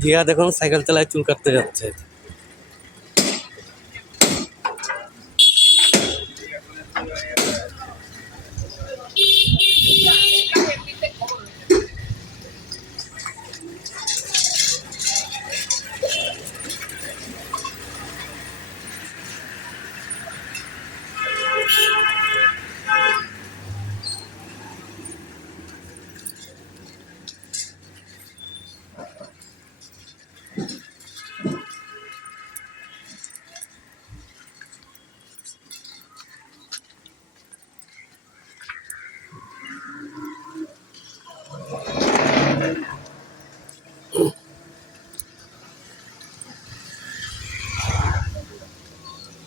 দিয়া দেখুন সাইকেল চালায় চুল কাটতে যাচ্ছে।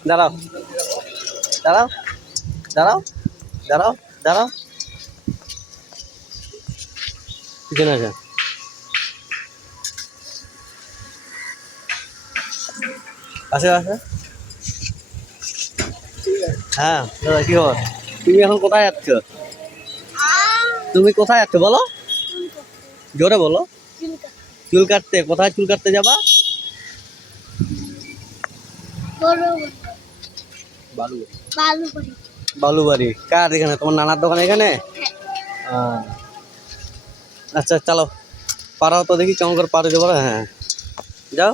দাঁড়াও দাঁড়াও দাঁড়াও দাঁড়াও দাঁড়াও, পিছনে আসা। আসে আসে। হ্যাঁ দাদা কি খবর? তুমি এখন কোথায় যাচ্ছ? তুমি কোথায় যাচ্ছ বলো, জোরে বলো। চুল কাটতে? কোথায় চুল কাটতে যাবা? বালুবাড়ি। কার এখানে? তোমার নানার দোকান এখানে? আচ্ছা চলো, পারাও তো দেখি কেমন করে পারে দেবো। হ্যাঁ যাও।